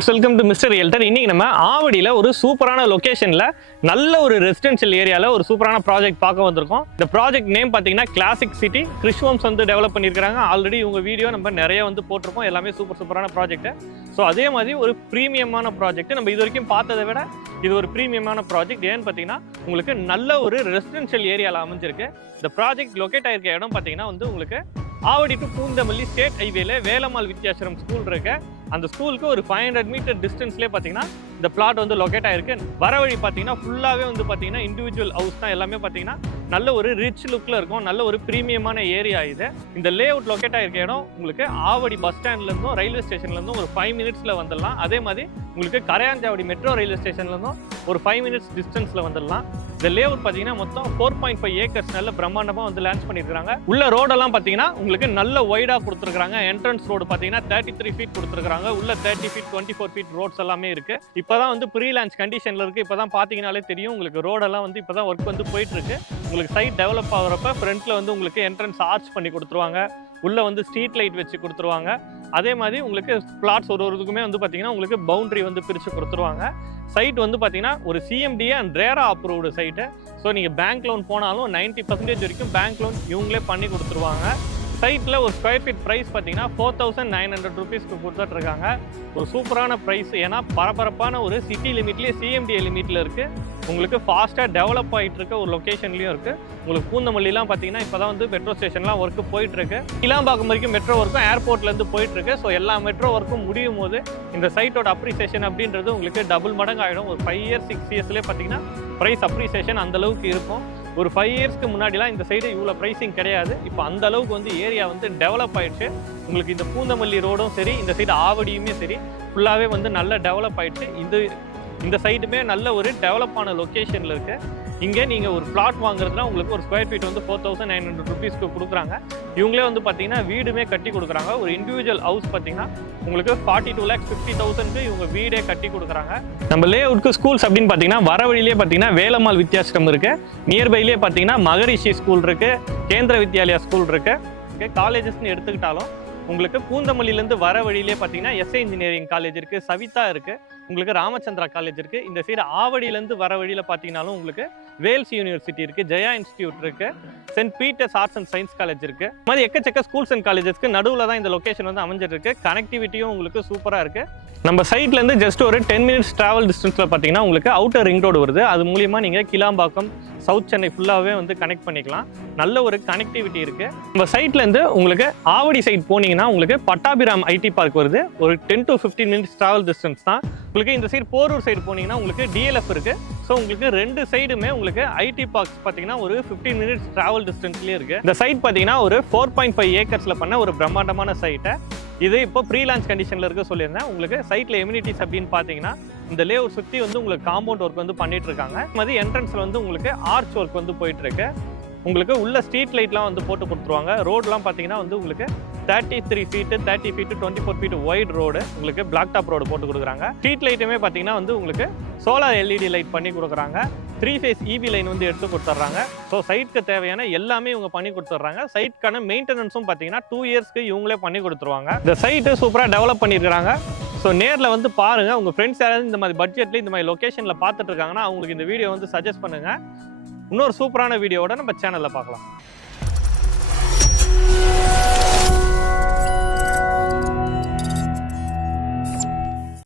Viewers, welcome to mister realtor. இன்னைக்கு நம்ம ஆவடியில் ஒரு சூப்பரான லொகேஷனில் நல்ல ஒரு ரெசிடென்ஷியல் ஏரியாவில் ஒரு சூப்பரான ப்ராஜெக்ட் பார்க்க வந்திருக்கோம். இந்த ப்ராஜெக்ட் நேம் பார்த்தீங்கன்னா கிளாசிக் சிட்டி. கிறிஸ்வம்ஸ் வந்து டெவலப் பண்ணியிருக்காங்க. ஆல்ரெடி இவங்க வீடியோ நம்ம நிறைய வந்து போட்டிருக்கோம். எல்லாமே சூப்பரான ப்ராஜெக்ட். ஸோ அதே மாதிரி ஒரு ப்ரீமியமான ப்ராஜெக்ட் நம்ம இது வரைக்கும் பார்த்ததை விட இது ஒரு ப்ரீமியமான ப்ராஜெக்ட். ஏன்னு பார்த்தீங்கன்னா உங்களுக்கு நல்ல ஒரு ரெசிடென்ஷியல் ஏரியாவில் அமைஞ்சிருக்கு. இந்த ப்ராஜெக்ட் லொக்கேட் ஆகிருக்க இடம் பார்த்தீங்கன்னா வந்து உங்களுக்கு ஆவடி டு பூந்தமல்லி ஸ்டேட் ஹைவேல வேலம்மாள் வித்யாசிரம் ஸ்கூல் இருக்கு. அந்த ஸ்கூலுக்கு ஒரு 500 மீட்டர் டிஸ்டன்ஸ்லேயே பார்த்தீங்கன்னா இந்த பிளாட் வந்து லொக்கேட் ஆயிருக்கு. வர வழி பார்த்தீங்கன்னா ஃபுல்லாகவே வந்து பார்த்தீங்கன்னா இண்டிவிஜுவல் ஹவுஸ் தான். எல்லாமே பார்த்தீங்கன்னா நல்ல ஒரு ரிச் லுக்கில் இருக்கும். நல்ல ஒரு ப்ரீமியமான ஏரியா இது. இந்த லே அவுட் லொக்கேட் ஆகிருக்க இடம் உங்களுக்கு ஆவடி பஸ் ஸ்டாண்ட்லேருந்தும் ரயில்வே ஸ்டேஷன்லேருந்தும் ஒரு 5 மினிட்ஸில் வந்துடலாம். அதே மாதிரி உங்களுக்கு கரையாஞ்சாவடி மெட்ரோ ரயில்வே ஸ்டேஷன்லேருந்தும் ஒரு 5 மினிட்ஸ் டிஸ்டன்ஸில் வந்துடலாம். இந்த லே அவுட் பார்த்தீங்கன்னா மொத்தம் 4.5 ஏக்கர்ஸ் நல்ல பிரம்மாண்டமாக வந்து லான்ச் பண்ணியிருக்காங்க. உள்ள ரோடெல்லாம் பார்த்தீங்கன்னா உங்களுக்கு நல்ல வைடாக கொடுத்துருக்காங்க. என்ட்ரன்ஸ் ரோடு பார்த்தீங்கன்னா 33 ஃபீட் கொடுத்துருக்காங்க. உள்ள 30 ஃபீட் 24 ஃபீட் ரோட்ஸ் எல்லாமே இருக்கு. இப்போதான் வந்து ப்ரீ லான்ச் கண்டிஷனில் இருக்கு. இப்போதான் பார்த்தீங்கன்னாலே தெரியும் உங்களுக்கு ரோடெல்லாம் வந்து இப்போதான் ஒர்க் வந்து போயிட்டு இருக்கு. உங்களுக்கு சைட் டெவலப் ஆகிறப்ப ஃப்ரண்ட்ல வந்து உங்களுக்கு என்ட்ரன்ஸ் ஆர்ச் பண்ணி கொடுத்துருவாங்க. உள்ள வந்து ஸ்ட்ரீட் லைட் வச்சு கொடுத்துருவாங்க. அதே மாதிரி உங்களுக்கு பிளாட்ஸ் ஒரு இதுக்குமே வந்து பார்த்தீங்கன்னா உங்களுக்கு பவுண்டரி வந்து பிரித்து கொடுத்துருவாங்க. சைட் வந்து பார்த்தீங்கன்னா ஒரு CMDA and RERA approved site. So நீங்கள் பேங்க் லோன் போனாலும் 90% வரைக்கும் பேங்க் லோன் இவங்களே பண்ணி கொடுத்துருவாங்க. சைட்டில் ஒரு ஸ்கொயர் ஃபீட் ப்ரைஸ் பார்த்தீங்கன்னா 4900 ருபீஸ்க்கு கொடுத்துட்ருக்காங்க. ஒரு சூப்பரான ப்ரைஸ். ஏன்னா பரபரப்பான ஒரு சிட்டி லிமிட்லேயே சிஎம்டிஏ லிமிட்டில் இருக்குது. உங்களுக்கு ஃபாஸ்ட்டாக டெவலப் ஆகிட்டு இருக்க ஒரு லொக்கேஷன்லையும் இருக்குது. உங்களுக்கு பூந்தமல்லிலாம் பார்த்தீங்கன்னா இப்போ தான் வந்து மெட்ரோ ஸ்டேஷன்லாம் ஒர்க்கு போயிட்டுருக்கு. இலாம்பாக்கம் வரைக்கும் மெட்ரோ ஒர்க்கும் ஏர்போர்ட்லேருந்து போயிட்டுருக்கு. ஸோ எல்லா மெட்ரோ ஒர்க்கும் முடியும் போது இந்த சைட்டோட அப்ரிசியேஷன் அப்படின்றது உங்களுக்கு டபுள் மடங்கு ஆகிடும். ஒரு 5 இயர்ஸ் 6 இயர்ஸ்லேயே பார்த்தீங்கன்னா ப்ரைஸ் அப்ரிசியேஷன் அந்தளவுக்கு இருக்கும். ஒரு 5 இயர்ஸ்க்கு முன்னாடிலாம் இந்த சைடு இவ்வளோ ப்ரைஸிங் கிடையாது. இப்போ அந்த அளவுக்கு வந்து ஏரியா வந்து டெவலப் ஆகிடுச்சு. உங்களுக்கு இந்த பூந்தமல்லி ரோடும் சரி, இந்த சைடு ஆவடியுமே சரி, ஃபுல்லாகவே வந்து நல்லா டெவலப் ஆகிடுச்சு. இந்த சைடுமே நல்ல ஒரு டெவலப்பான லொக்கேஷனில் இருக்குது. இங்கே நீங்கள் ஒரு பிளாட் வாங்குறதுனா உங்களுக்கு ஒரு ஸ்கொயர் ஃபீட் வந்து 4900 ருபீஸ்க்கு கொடுக்குறாங்க. இவங்களே வந்து பார்த்தீங்கன்னா வீடுமே கட்டி கொடுக்குறாங்க. ஒரு இண்டிவிஜுவல் ஹவுஸ் பார்த்தீங்கன்னா உங்களுக்கு 42,50,000க்கு இவங்க வீடே கட்டி கொடுக்குறாங்க. நம்ம லே அவுட்க்கு ஸ்கூல்ஸ் அப்படின்னு பார்த்தீங்கன்னா வர வழியிலே பார்த்தீங்கன்னா வேலம்மாள் வித்யாசிரம் இருக்குது. நியர்பைலேயே பார்த்தீங்கன்னா மகரிஷி ஸ்கூல் இருக்குது, கேந்திர வித்யாலயா ஸ்கூல் இருக்குது. ஓகே, காலேஜஸ்ன்னு எடுத்துக்கிட்டாலும் உங்களுக்கு பூந்தமல்லியிலேருந்து வர வழியிலே பார்த்தீங்கன்னா எஸ்ஏ இன்ஜினியரிங் காலேஜ் இருக்குது, சவிதா இருக்குது, உங்களுக்கு ராமச்சந்திரா காலேஜ் இருக்குது. இந்த சைடு ஆவடியிலேருந்து வர வழியில் பார்த்தீங்கன்னாலும் உங்களுக்கு வேல்ஸ் யூனிவர்சிட்டி இருக்குது, ஜெயா இன்ஸ்டியூட் இருக்குது, Saint Peter's arts and science college இருக்குது. இந்த மாதிரி எக்கச்சக்க ஸ்கூல்ஸ் அண்ட் காலேஜஸ்க்கு நடுவில் தான் இந்த லொக்கேஷன் வந்து அமைஞ்சிருக்கு. கனெக்டிவிட்டியும் உங்களுக்கு சூப்பராக இருக்குது. நம்ம சைட்லேருந்து ஜஸ்ட் ஒரு 10 மினிட்ஸ் ட்ராவல் டிஸ்டன்ஸில் பார்த்தீங்கன்னா உங்களுக்கு அவுட்டர் ரிங் ரோடு வருது. அது மூலியமாக நீங்கள் கிளாம்பாக்கம், சவுத் சென்னை ஃபுல்லாகவே வந்து கனெக்ட் பண்ணிக்கலாம். நல்ல ஒரு கனெக்டிவிட்டி இருக்குது. நம்ம சைட்லேருந்து உங்களுக்கு ஆவடி சைட் போனீங்கன்னா உங்களுக்கு பட்டாபிராம் ஐடி பார்க் வருது. ஒரு 10 to 15 மினிட்ஸ் ட்ராவல் டிஸ்டன்ஸ் தான். உங்களுக்கு இந்த சைடு போரூர் சைடு போனீங்கன்னா உங்களுக்கு டிஎல்எஃப் இருக்குது. ஸோ உங்களுக்கு 2 சைடுமே உங்களுக்கு ஐடி பார்க்ஸ் பார்த்தீங்கன்னா ஒரு 15 மினிட்ஸ் ட்ராவல் டிஸ்டன்ஸ்லேயே இருக்குது. இந்த சைட் பார்த்தீங்கன்னா ஒரு 4.5 ஏக்கர்ஸில் பண்ண ஒரு பிரம்மாண்டமான சைட்டை. இது இப்போ ப்ரீ லான்ச் கண்டிஷனில் இருக்க சொல்லியிருந்தேன். உங்களுக்கு சைட்டில் எம்யூனிட்டிஸ் அப்படின்னு பார்த்தீங்கன்னா இந்த லே அவுட் சுற்றி வந்து உங்களுக்கு காம்பவுண்ட் ஒர்க் வந்து பண்ணிட்டு இருக்காங்க. இது மாதிரி என்ட்ரன்ஸில் வந்து உங்களுக்கு ஆர்ச் ஒர்க் வந்து போயிட்டு இருக்கு. உங்களுக்கு உள்ள ஸ்ட்ரீட் லைட்லாம் வந்து போட்டு கொடுத்துருவாங்க. ரோடெலாம் பார்த்தீங்கன்னா வந்து உங்களுக்கு 33 feet 30 feet 24 feet white road, உங்களுக்கு பிளாக் டாப் ரோடு போட்டு கொடுக்குறாங்க. ஸ்ட்ரீட் லைட்டுமே பார்த்தீங்கன்னா வந்து உங்களுக்கு சோலார் எல்இடி லைட் பண்ணி கொடுக்குறாங்க. 3 ஃபேஸ் இபி லைன் வந்து எடுத்து கொடுத்துட்றாங்க. ஸோ சைட்டுக்கு தேவையான எல்லாமே இவங்க பண்ணி கொடுத்துட்றாங்க. சைட்டுக்கான மெயின்டெனன்ஸும் பார்த்தீங்கன்னா 2 இயர்ஸ்க்கு இவங்களே பண்ணி கொடுத்துருவாங்க. இந்த சைட்டு சூப்பராக டெவலப் பண்ணியிருக்கிறாங்க. ஸோ நேரில் வந்து பாருங்கள். உங்கள் ஃப்ரெண்ட்ஸ் யாராவது இந்த மாதிரி பட்ஜெட்டில் இந்த மாதிரி லொக்கேஷனில் பார்த்துட்டு இருக்காங்கன்னா அவங்களுக்கு இந்த வீடியோ வந்து சஜஸ்ட் பண்ணுங்கள். இன்னொரு சூப்பரான வீடியோவோட நம்ம சேனலில் பார்க்கலாம்.